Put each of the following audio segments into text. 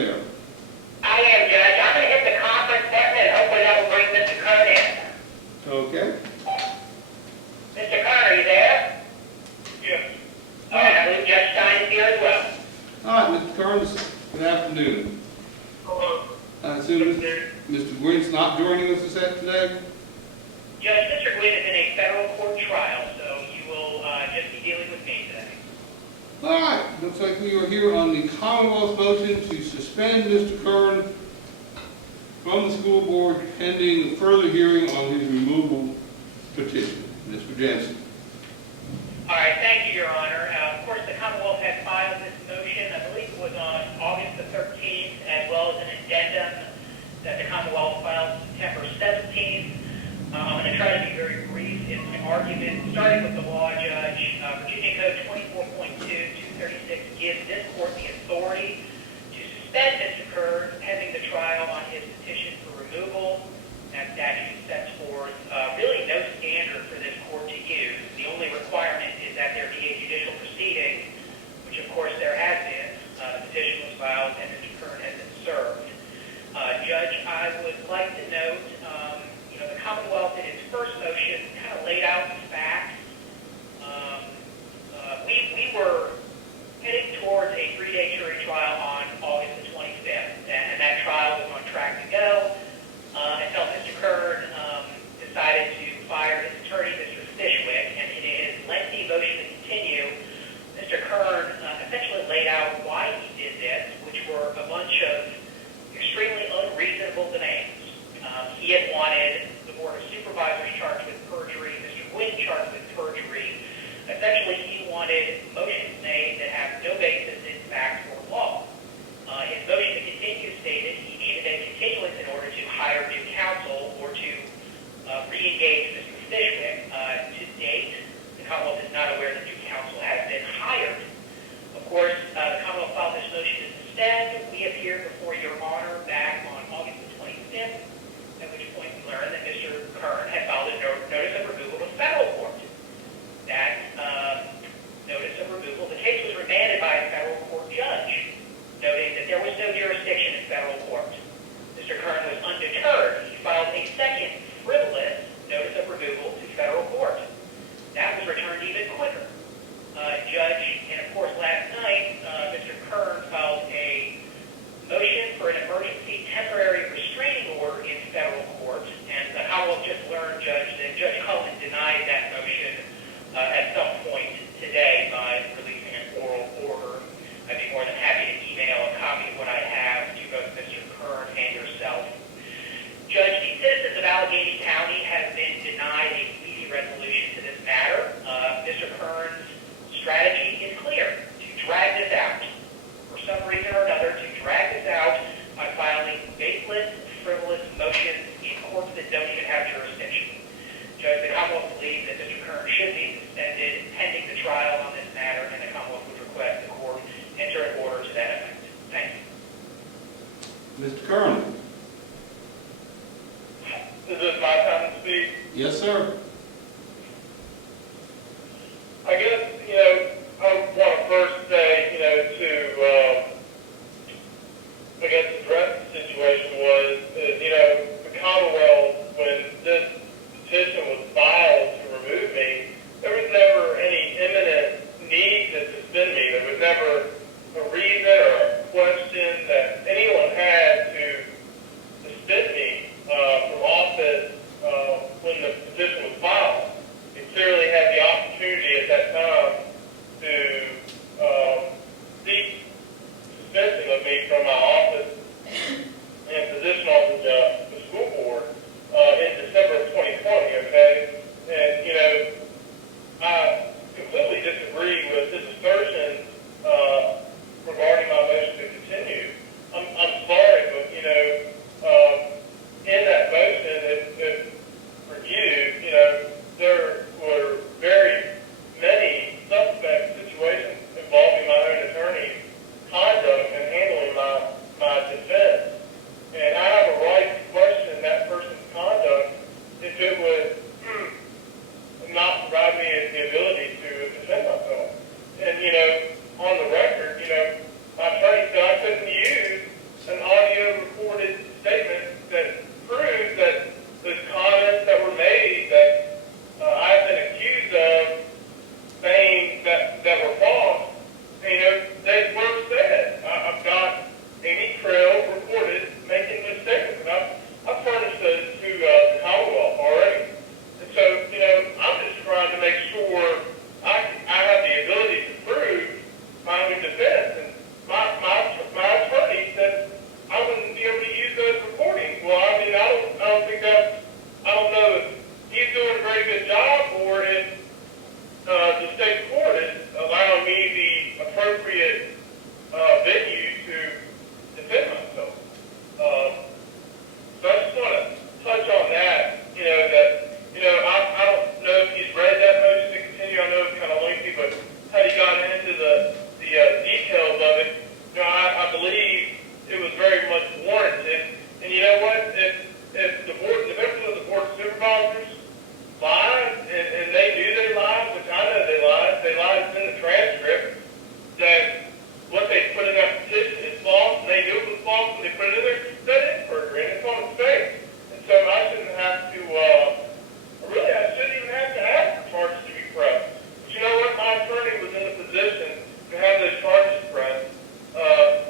there? I am, Judge. I'm going to hit the conference button and hopefully that will bring Mr. Kern in. Okay. Mr. Kern, are you there? Yes. All right, I believe Judge Stein is here as well. All right, Mr. Kearns, good afternoon. Hello. I assume Mr. Gwynn's not joining us today? Judge, Mr. Gwynn is in a federal court trial, so you will just be dealing with me today. All right, looks like we are here on the Commonwealth motion to suspend Mr. Kern from the school board pending further hearing on his removal petition. Mr. Jensen. All right, thank you, Your Honor. Of course, the Commonwealth had filed this motion, I believe it was on August the 13th, as well as an addendum that the Commonwealth filed September 17th. I'm going to try to be very brief in my argument, starting with the law, Judge. Virginia Code 24.2-236 gives this court the authority to suspend Mr. Kern pending the trial on his petition for removal. That statute sets forth really no standard for this court to use. The only requirement is that there be a judicial proceeding, which of course there has been. The petition was filed and Mr. Kern has been served. Judge, I would like to note, the Commonwealth in its first motion kind of laid out the facts. We were heading towards a 3-day jury trial on August the 25th, and that trial was on track to go until Mr. Kern decided to fire his attorney, Mr. Fishwick, and in his lengthy motion to continue, Mr. Kern essentially laid out why he did this, which were a bunch of extremely unreasonable demands. He had wanted the Board of Supervisors charged with perjury, Mr. Gwynn charged with perjury. Essentially, he wanted motions made that have no basis in fact or law. His motion to continue stated he needed a continuance in order to hire new counsel or to re-engage Mr. Fishwick. To date, the Commonwealth is not aware that new counsel has been hired. Of course, the Commonwealth filed this motion to suspend. We appeared before Your Honor back on August the 25th, at which point we learned that Mr. Kern had filed a notice of removal to federal court. That notice of removal, the case was remanded by a federal court judge, noting that there was no jurisdiction in federal court. Mr. Kern was undeterred. He filed a second frivolous notice of removal to federal court. That was returned even quicker. Judge, and of course last night, Mr. Kern filed a motion for an emergency temporary restraining order in federal court, and the Commonwealth just learned, Judge, that Judge Cullen denied that motion at some point today by releasing an oral order. I'd be more than happy to email a copy of what I have to both Mr. Kern and yourself. Judge, the citizens of Alleghany County have been denied a speedy resolution to this matter. Mr. Kern's strategy is clear: to drag this out. For some reason or another, to drag this out by filing baseless, frivolous motions in courts that don't even have jurisdiction. Judge, the Commonwealth believes that Mr. Kern should be suspended pending the trial on this matter, and the Commonwealth would request the court enter an order to that effect. Thank you. Mr. Kern. Is this my time to speak? Yes, sir. I guess, I want to first say, to address the situation was, the Commonwealth, when this petition was filed to remove me, there was never any imminent need to suspend me. There was never a reason or a question that anyone had to suspend me from office when the petition was filed. and they put it in there, that is perjury, and it's on its face. And so I shouldn't have to, really, I shouldn't even have to ask for charges to be pressed. But you know what? My attorney was in a position to have those charges pressed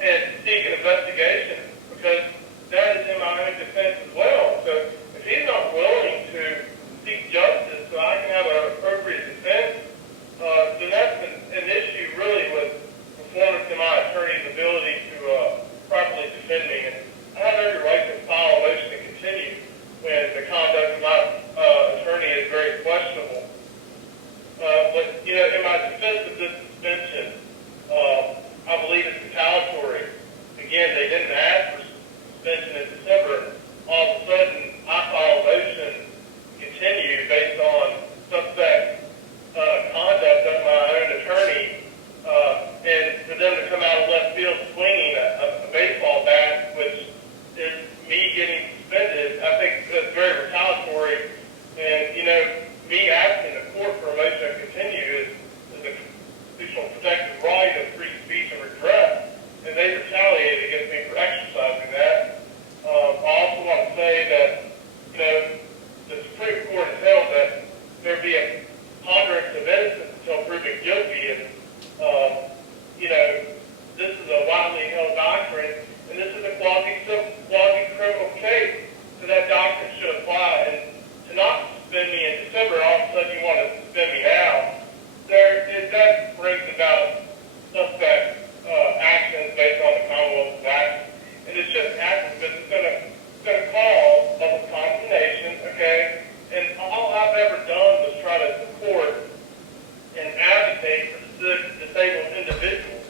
and seek an investigation, because that is in my own defense as well. So if he's not willing to seek justice so I can have an appropriate defense, then that's an issue really with performance in my attorney's ability to properly defend me. And I have every right to file a motion to continue when the conduct of my attorney is very questionable. But, you know, in my defense of this suspension, I believe it's retaliatory. Again, they didn't ask for suspension in December. All of a sudden, I file a motion to continue based on suspect conduct of my own attorney, and for them to come out of left field swinging a baseball bat, which is me getting suspended, I think that's very retaliatory. And, you know, me asking the court for a motion to continue is a constitutional protected right of free speech and redress, and they retaliated against me for exercising that. I also want to say that, you know, the Supreme Court has held that there be a ponderance of innocence until proven guilty, and, you know, this is a widely held doctrine, and this is a quasi-criminal case, so that doctrine should apply. And to not suspend me in December, all of a sudden you want to suspend me now, that brings about suspect actions based on the Commonwealth Act, and it's just actions, but it's going to cause public condemnation, okay? And all I've ever done was try to support and advocate for disabled individuals.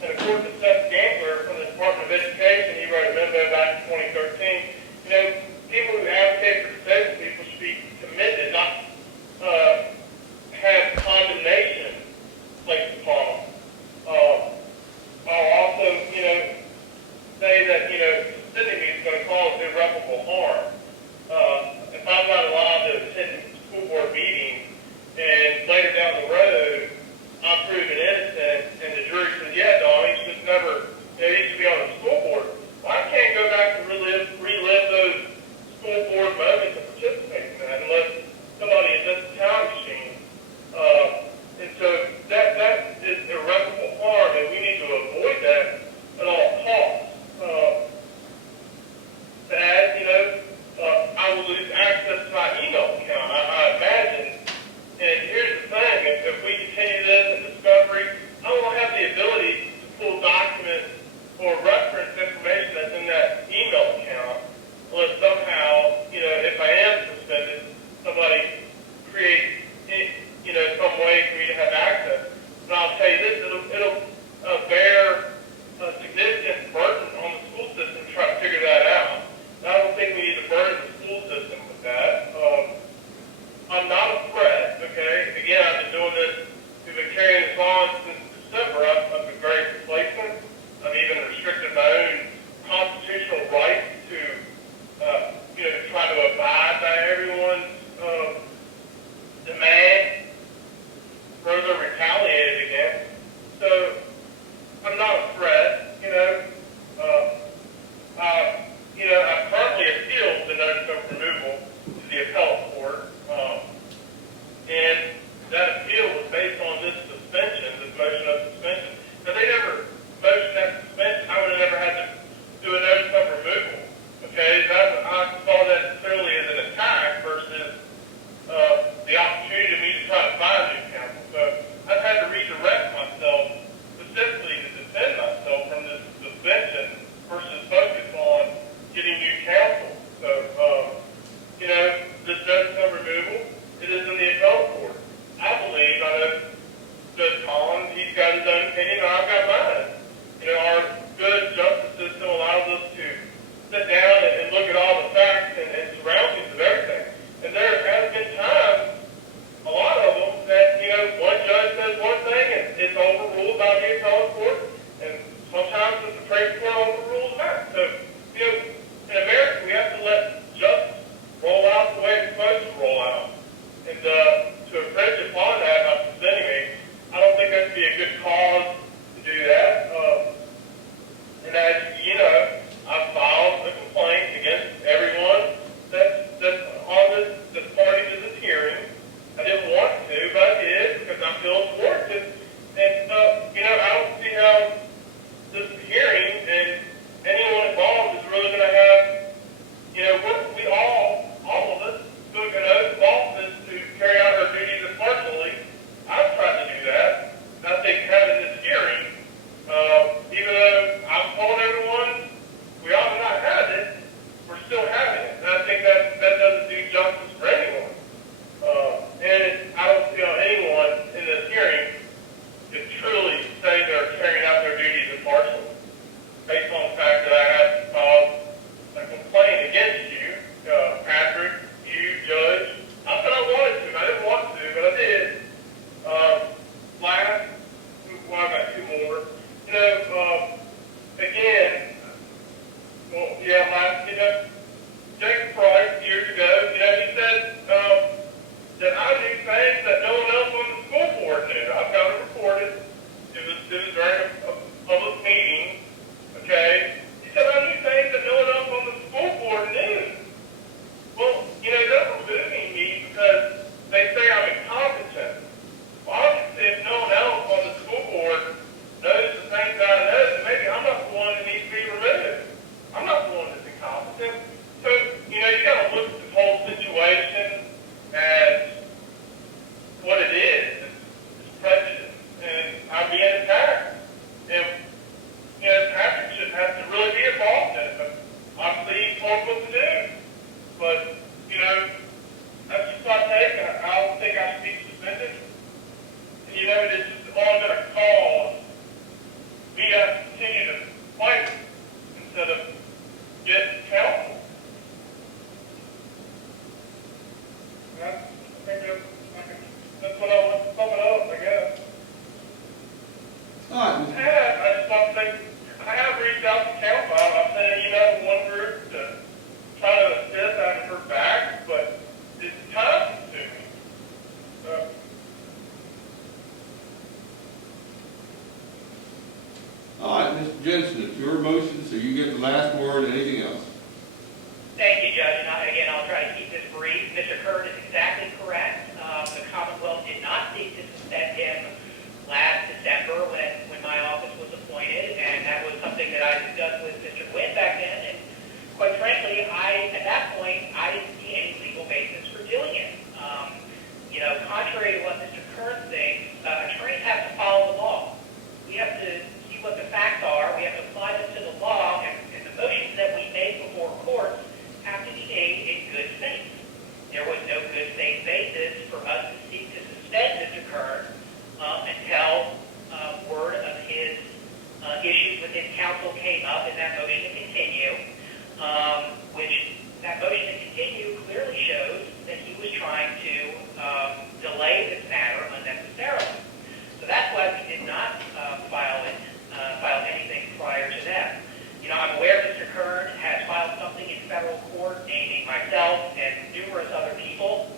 And according to Seth Gambler from the Department of Education, he wrote a memo back in 2013, you know, people who advocate for disabled people should be commended, not have condemnation placed upon them. I'll also, you know, say that, you know, suspending me is going to cause irreparable harm. If I'm not allowed to attend school board meetings, and later down the road, I'm proven innocent, and the jury says, yeah, Donnie, he should never, you know, he should be on the school board. Well, I can't go back and relive those school board moments and participate in that unless somebody invents a time machine. And so that is irreparable harm, and we need to avoid that at all costs. Jacob Price years ago, he said that I knew things that no one else on the school board knew. I've got it recorded. It was during a public meeting. Okay, he said I knew things that no one else on the school board knew. Well, they're removing me because they say I'm incompetent. Well, obviously, if no one else on the school board knows the things that I know, then maybe I'm not the one that needs to be removed. I'm not the one that's incompetent. So, you got to look at this whole situation as what it is. It's prejudice. And I'm being attacked. And, Patrick should have to really be involved in it. But obviously, he told what to do. But, that's just my take. I don't think I should be suspended. And, it's just all going to cause me to continue to fight instead of get counsel. That's what I want to sum it up, I guess. All right. I just want to say, I have reached out to counsel. I've sent an email to one group to try to assist. I haven't heard back, but it's time consuming. All right, Mr. Jensen, it's your motion, so you get the last word. Anything else? Thank you, Judge. And again, I'll try to keep this brief. Mr. Curran is exactly correct. The Commonwealth did not seek to suspend him last December when my office was appointed, and that was something that I discussed with Mr. Quinn back then. And quite frankly, at that point, I didn't see any legal basis for doing it. Contrary to what Mr. Curran thinks, attorneys have to follow the law. We have to see what the facts are. We have to apply them to the law, and the motions that we make before courts have to be made in good faith. There was no good faith basis for us to seek to suspend Mr. Kern until word of his issues with his counsel came up in that motion to continue, which that motion to continue clearly shows that he was trying to delay this matter unnecessarily. So that's why we did not file anything prior to that. I'm aware Mr. Kern has filed something in federal court naming myself and numerous other people.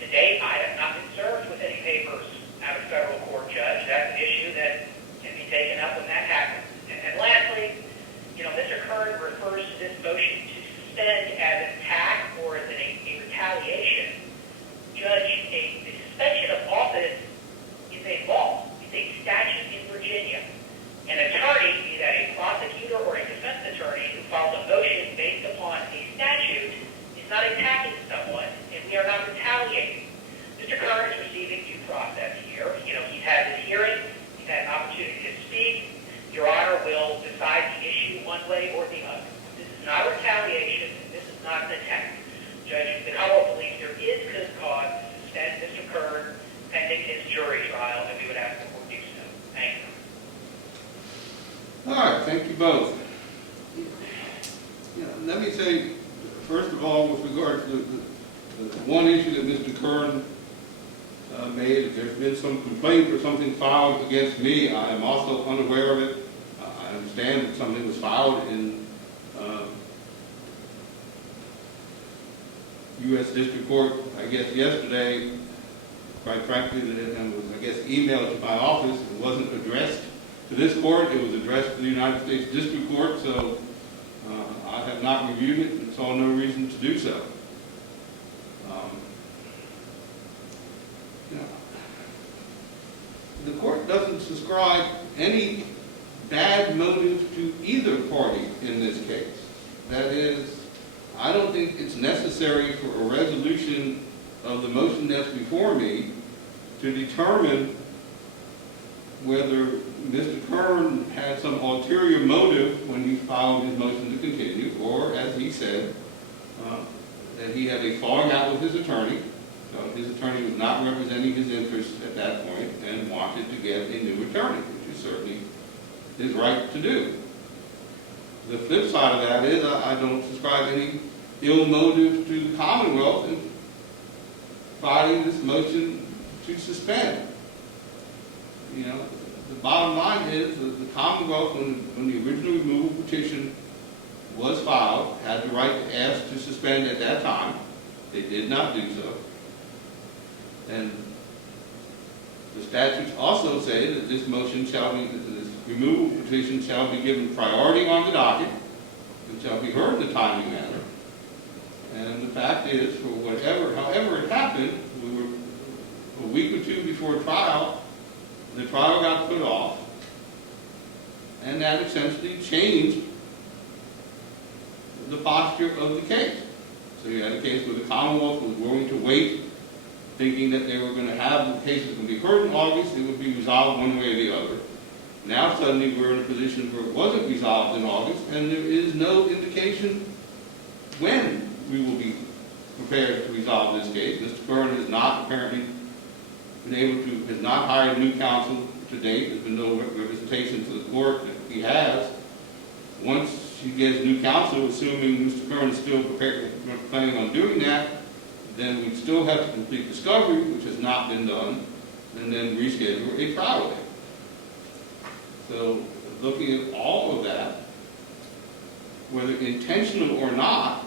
To date, I have not been served with any papers out of federal court, Judge. That's an issue that can be taken up when that happens. And lastly, Mr. Kern refers to this motion to suspend as an attack or as a retaliation. Judge, the suspension of office is a law. It's a statute in Virginia. An attorney, be that a prosecutor or a defense attorney who files a motion based upon a statute, is not attacking someone, and we are not retaliating. Mr. Curran is receiving due process here. He's had his hearing. He's had an opportunity to speak. Your Honor will decide the issue one way or the other. This is not retaliation. This is not an attack. Judge, the Commonwealth believes there is good cause to suspend Mr. Curran pending his jury trial, and we would ask the court to do so. Thank you. All right, thank you both. Let me say, first of all, with regard to the one issue that Mr. Curran made, if there's been some complaint or something filed against me, I am also unaware of it. I understand that something was filed in U.S. District Court, I guess, yesterday. Quite frankly, that was, I guess, emailed to my office. It wasn't addressed to this court. It was addressed to the United States District Court, so I have not reviewed it and saw no reason to do so. The court doesn't subscribe any bad motive to either party in this case. That is, I don't think it's necessary for a resolution of the motion that's before me to determine whether Mr. Kern had some ulterior motive when he filed his motion to continue, or, as he said, that he had a falling out with his attorney. So his attorney was not representing his interests at that point and wanted to get a new attorney, which is certainly his right to do. The flip side of that is I don't subscribe any ill motive to the Commonwealth in filing this motion to suspend. The bottom line is that the Commonwealth, when the original removal petition was filed had the right to ask to suspend at that time. They did not do so. And the statutes also say that this motion shall be, this removal petition shall be given priority on the docket and shall be heard in a timely manner. And the fact is, for however it happened, we were a week or two before trial, the trial got put off, and that essentially changed the posture of the case. So you had a case where the Commonwealth was willing to wait, thinking that they were going to have the case was going to be heard in August, it would be resolved one way or the other. Now suddenly we're in a position where it wasn't resolved in August, and there is no indication when we will be prepared to resolve this case. Mr. Curran has not apparently been able to, has not hired new counsel to date. There's been no representation to the court that he has. Once he gets new counsel, assuming Mr. Curran is still planning on doing that, then we still have to complete discovery, which has not been done, and then reschedule a trial date. So looking at all of that, whether intentional or not,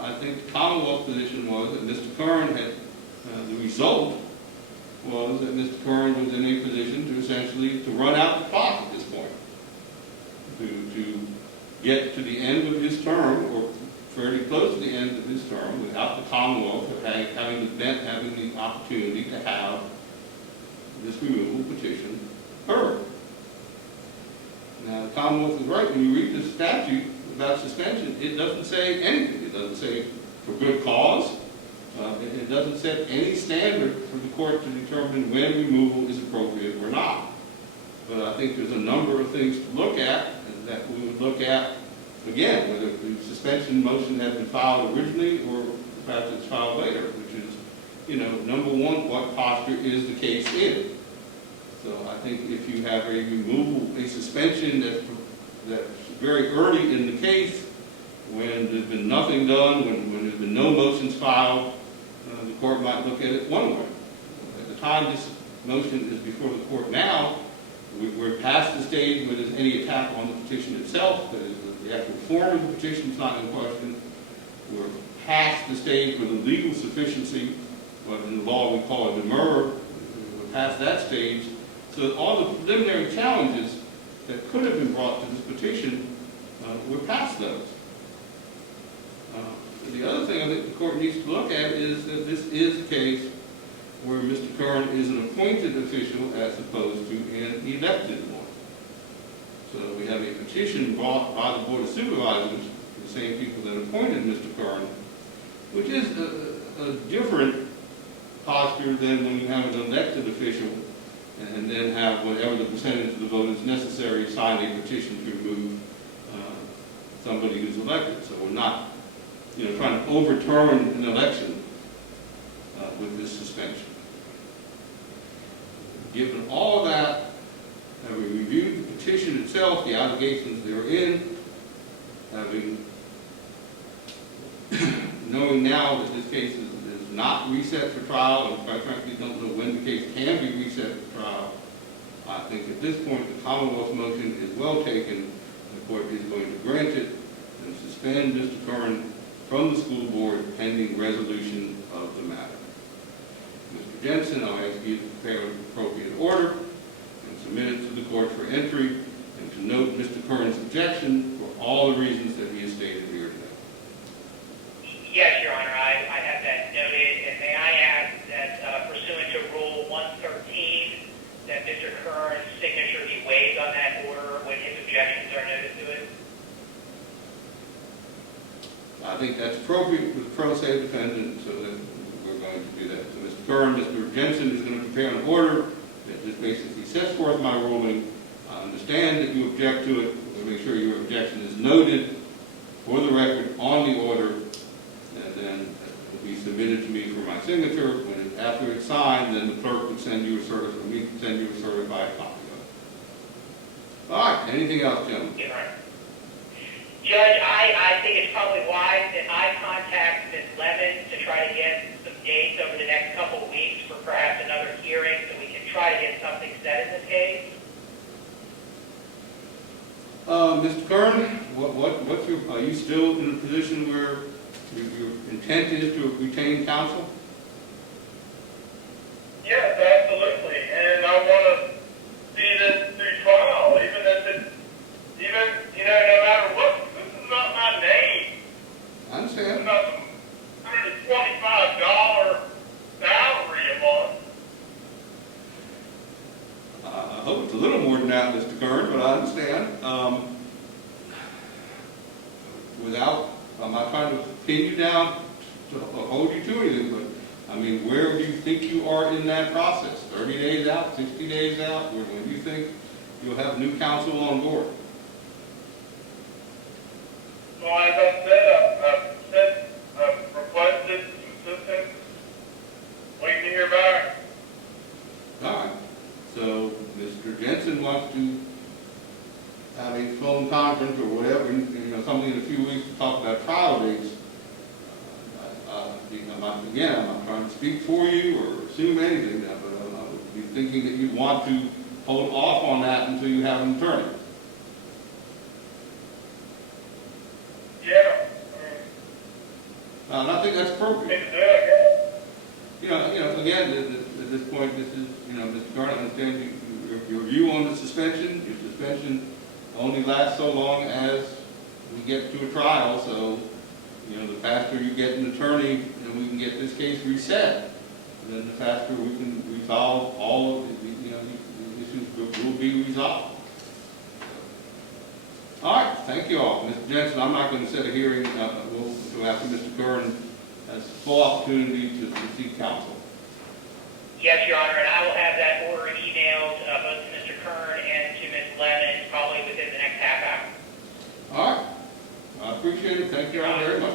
I think the Commonwealth's position was that Mr. Curran had, the result was that Mr. Curran was in a position to essentially to run out the clock at this point, to get to the end of his term, or fairly close to the end of his term, without the Commonwealth having the opportunity to have this removal petition heard. Now, the Commonwealth is right. When you read the statute about suspension, it doesn't say anything. It doesn't say for good cause. It doesn't set any standard for the court to determine when removal is appropriate or not. But I think there's a number of things to look at, and that we would look at, again, whether the suspension motion had been filed originally or perhaps it's filed later, which is, number one, what posture is the case in? So I think if you have a removal, a suspension that's very early in the case, when there's been nothing done, when there's been no motions filed, the court might look at it one way. At the time this motion is before the court now, we're past the stage where there's any attack on the petition itself, that is, the actual form of the petition is not in question. We're past the stage where the legal sufficiency, what in the law we call a demurrer, we're past that stage. So all the preliminary challenges that could have been brought to this petition, we're past those. The other thing I think the court needs to look at is that this is a case where Mr. Curran is an appointed official as opposed to an elected one. So we have a petition brought by the Board of Supervisors, the same people that appointed Mr. Curran, which is a different posture than when you have an elected official and then have whatever the percentage of the vote is necessary to sign a petition to remove somebody who's elected. So we're not trying to overturn an election with this suspension. Given all of that, having reviewed the petition itself, the allegations therein, having knowing now that this case is not reset for trial, and quite frankly don't know when the case can be reset for trial, I think at this point the Commonwealth motion is well taken. The court is going to grant it and suspend Mr. Curran from the school board pending resolution of the matter. Mr. Jensen, I'll ask you to prepare an appropriate order and submit it to the court for entry, and to note Mr. Curran's objection for all the reasons that he has stated here today. Yes, Your Honor, I have that noted, and may I ask that pursuant to Rule 113, that Mr. Curran's signature be waived on that order when his objections are noted to it? I think that's appropriate with the pro se defendant, so that we're going to do that. So Mr. Curran, Mr. Jensen is going to prepare an order that just basically sets forth my ruling. I understand that you object to it. We'll make sure your objection is noted for the record on the order, and then it will be submitted to me for my signature. After it's signed, then the clerk would send you a certified copy of it. All right, anything else, gentlemen? Yes, Your Honor. Judge, I think it's probably wise that I contact Ms. Lemon to try to get some dates over the next couple of weeks for perhaps another hearing so we can try to get something set in this case. Mr. Kern, what's your, are you still in a position where your intent is to retain counsel? Yes, absolutely, and I want to see this through trial, even if it's, no matter what, this is not my name. I It's understand. about some $125 salary a month. I hope it's a little more than that, Mr. Kern, but I understand. I'm not trying to pin you down to hold you to anything, but I mean, where do you think you are in that process? 30 days out, 60 days out? When do you think you'll have new counsel on board? Well, as I said, I've requested some assistance, waiting to hear back. All right. So Mr. Jensen wants to have a phone conference or whatever, something in a few weeks to talk about trial dates. I'm not trying to speak for you or assume anything, but I would be thinking that you'd want to hold off on that until you have an attorney. Yeah. And I think that's I appropriate. mean, to do it, Again, at this point, this is, Mr. Curran, I understand your view on the suspension. Your suspension only lasts so long as we get to a trial, so, the faster you get an attorney and we can get this case reset, then the faster we can resolve all of the issues will be resolved. All right, thank you all. Mr. Jensen, I'm not going to set a hearing until after Mr. Curran has full opportunity to seek counsel. Yes, Your Honor, and I will have that order emailed both to Mr. Kern and to Ms. Lemon probably within the next half hour. All right. I appreciate it. Thank you all very much.